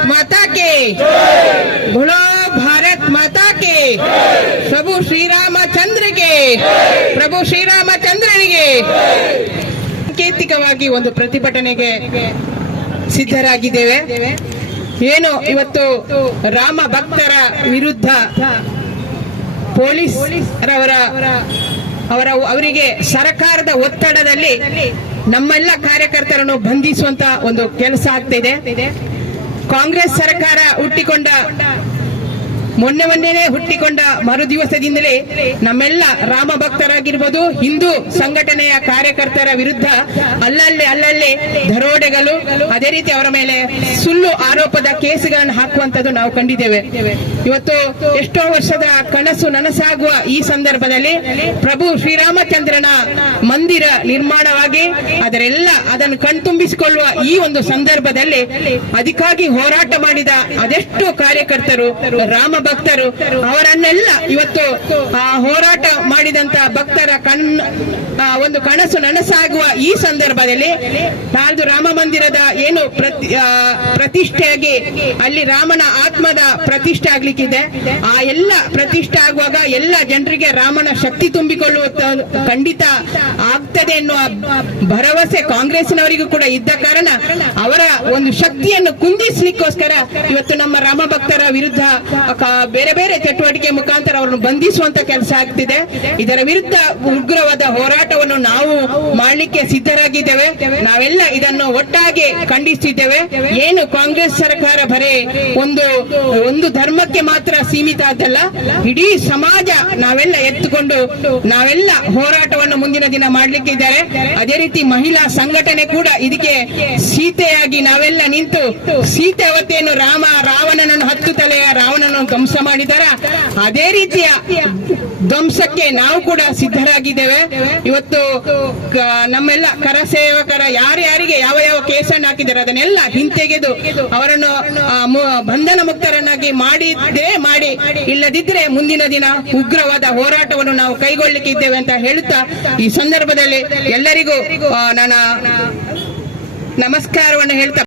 माता के बोलो भारत माता के प्रभु ಶ್ರೀರಾಮಚಂದ್ರ ಗೆ ಪ್ರಭು ಶ್ರೀರಾಮಚಂದ್ರನಿಗೆ ಸಾಂಕೇತಿಕವಾಗಿ ಒಂದು ಪ್ರತಿಭಟನೆಗೆ ಸಿದ್ಧರಾಗಿದ್ದೇವೆ ಏನು ಇವತ್ತು ರಾಮ ಭಕ್ತರ ವಿರುದ್ಧ ಪೊಲೀಸ್ ರವರ ಅವರ ಅವರಿಗೆ ಸರ್ಕಾರದ ಒತ್ತಡದಲ್ಲಿ ನಮ್ಮೆಲ್ಲ ಕಾರ್ಯಕರ್ತರನ್ನು ಬಂಧಿಸುವಂತ ಒಂದು ಕೆಲಸ ಆಗ್ತಿದೆ ಕಾಂಗ್ರೆಸ್ ಸರ್ಕಾರ ಹುಟ್ಟಿಕೊಂಡ ಮೊನ್ನೆ ಮೊನ್ನೆನೆ ಹುಟ್ಟಿಕೊಂಡ ಮರು ದಿವಸದಿಂದಲೇ ನಮ್ಮೆಲ್ಲ ರಾಮ ಭಕ್ತರಾಗಿರ್ಬೋದು, ಹಿಂದೂ ಸಂಘಟನೆಯ ಕಾರ್ಯಕರ್ತರ ವಿರುದ್ಧ ಅಲ್ಲಲ್ಲಿ ಅಲ್ಲಲ್ಲಿ ದರೋಡೆಗಳು, ಅದೇ ರೀತಿ ಅವರ ಮೇಲೆ ಸುಳ್ಳು ಆರೋಪದ ಕೇಸುಗಳನ್ನು ಹಾಕುವಂತದ್ದು ನಾವು ಕಂಡಿದ್ದೇವೆ. ಇವತ್ತು ಎಷ್ಟೋ ವರ್ಷದ ಕನಸು ನನಸಾಗುವ ಈ ಸಂದರ್ಭದಲ್ಲಿ ಪ್ರಭು ಶ್ರೀರಾಮಚಂದ್ರನ ಮಂದಿರ ನಿರ್ಮಾಣವಾಗಿ ಅದರೆಲ್ಲ ಅದನ್ನು ಕಣ್ತುಂಬಿಸಿಕೊಳ್ಳುವ ಈ ಒಂದು ಸಂದರ್ಭದಲ್ಲಿ ಅದಕ್ಕಾಗಿ ಹೋರಾಟ ಮಾಡಿದ ಅದೆಷ್ಟೋ ಕಾರ್ಯಕರ್ತರು ರಾಮ ಭಕ್ತರು ಅವರನ್ನೆಲ್ಲ ಇವತ್ತು ಹೋರಾಟ ಮಾಡಿದಂತ ಭಕ್ತರ ಕಣ್ ಒಂದು ಕನಸು ನನಸಾಗುವ ಈ ಸಂದರ್ಭದಲ್ಲಿ ನಾಳ್ದು ರಾಮ ಮಂದಿರದ ಏನು ಪ್ರತಿಷ್ಠೆಯಾಗಿ ಅಲ್ಲಿ ರಾಮನ ಆತ್ಮದ ಪ್ರತಿಷ್ಠೆ ಆಗ್ಲಿಕ್ಕಿದೆ. ಆ ಎಲ್ಲ ಪ್ರತಿಷ್ಠೆ ಆಗುವಾಗ ಎಲ್ಲ ಜನರಿಗೆ ರಾಮನ ಶಕ್ತಿ ತುಂಬಿಕೊಳ್ಳುವ ಖಂಡಿತ ಆಗ್ತದೆ ಎನ್ನುವ ಭರವಸೆ ಕಾಂಗ್ರೆಸ್ನವರಿಗೂ ಕೂಡ ಇದ್ದ ಕಾರಣ ಅವರ ಒಂದು ಶಕ್ತಿಯನ್ನು ಕುಂದಿಸ್ಲಿಕ್ಕೋಸ್ಕರ ಇವತ್ತು ನಮ್ಮ ರಾಮ ಭಕ್ತರ ವಿರುದ್ಧ ಬೇರೆ ಬೇರೆ ಚಟುವಟಿಕೆ ಮುಖಾಂತರ ಅವರನ್ನು ಬಂಧಿಸುವಂತ ಕೆಲಸ ಆಗ್ತಿದೆ. ಇದರ ವಿರುದ್ಧ ಉಗ್ರವಾದ ಹೋರಾಟವನ್ನು ನಾವು ಮಾಡಲಿಕ್ಕೆ ಸಿದ್ಧರಾಗಿದ್ದೇವೆ. ನಾವೆಲ್ಲ ಇದನ್ನು ಒಟ್ಟಾಗಿ ಖಂಡಿಸುತ್ತಿದ್ದೇವೆ ಏನು ಕಾಂಗ್ರೆಸ್ ಸರ್ಕಾರ ಬರೇ ಒಂದು ಒಂದು ಧರ್ಮಕ್ಕೆ ಮಾತ್ರ ಸೀಮಿತ ಅದಲ್ಲ ಇಡೀ ಸಮಾಜ ನಾವೆಲ್ಲ ಎತ್ತುಕೊಂಡು ನಾವೆಲ್ಲ ಹೋರಾಟವನ್ನು ಮುಂದಿನ ದಿನ ಮಾಡ್ಲಿಕ್ಕೆ ಇದ್ದಾರೆ. ಅದೇ ರೀತಿ ಮಹಿಳಾ ಸಂಘಟನೆ ಕೂಡ ಇದಕ್ಕೆ ಸೀತೆಯಾಗಿ ನಾವೆಲ್ಲ ನಿಂತು ಸೀತೆ ಅವತ್ತೇನು ರಾಮ, ರಾವಣನನ್ನು ಹತ್ತು ತಲೆಯ ರಾವಣನನ್ನು ಧ್ವಂಸ ಮಾಡಿದಾರ. ಅದೇ ರೀತಿಯ ಧ್ವಂಸಕ್ಕೆ ನಾವು ಕೂಡ ಸಿದ್ಧರಾಗಿದ್ದೇವೆ. ಇವತ್ತು ನಮ್ಮೆಲ್ಲ ಕರ ಸೇವಕರ ಯಾರ್ಯಾರಿಗೆ ಯಾವ ಯಾವ ಕೇಸನ್ನು ಹಾಕಿದ್ದಾರೆ ಅದನ್ನೆಲ್ಲ ಹಿಂತೆಗೆದು ಅವರನ್ನು ಬಂಧನ ಮುಕ್ತರನ್ನಾಗಿ ಮಾಡಿದ್ರೆ ಮಾಡಿ ಇಲ್ಲದಿದ್ರೆ ಮುಂದಿನ ದಿನ ಉಗ್ರವಾದ ಹೋರಾಟವನ್ನು ನಾವು ಕೈಗೊಳ್ಳಿಕ್ಕಿದ್ದೇವೆ ಅಂತ ಹೇಳುತ್ತಾ ಈ ಸಂದರ್ಭದಲ್ಲಿ ಎಲ್ಲರಿಗೂ ನಾನು ನನ್ನ ನಮಸ್ಕಾರವನ್ನು ಹೇಳ್ತಾ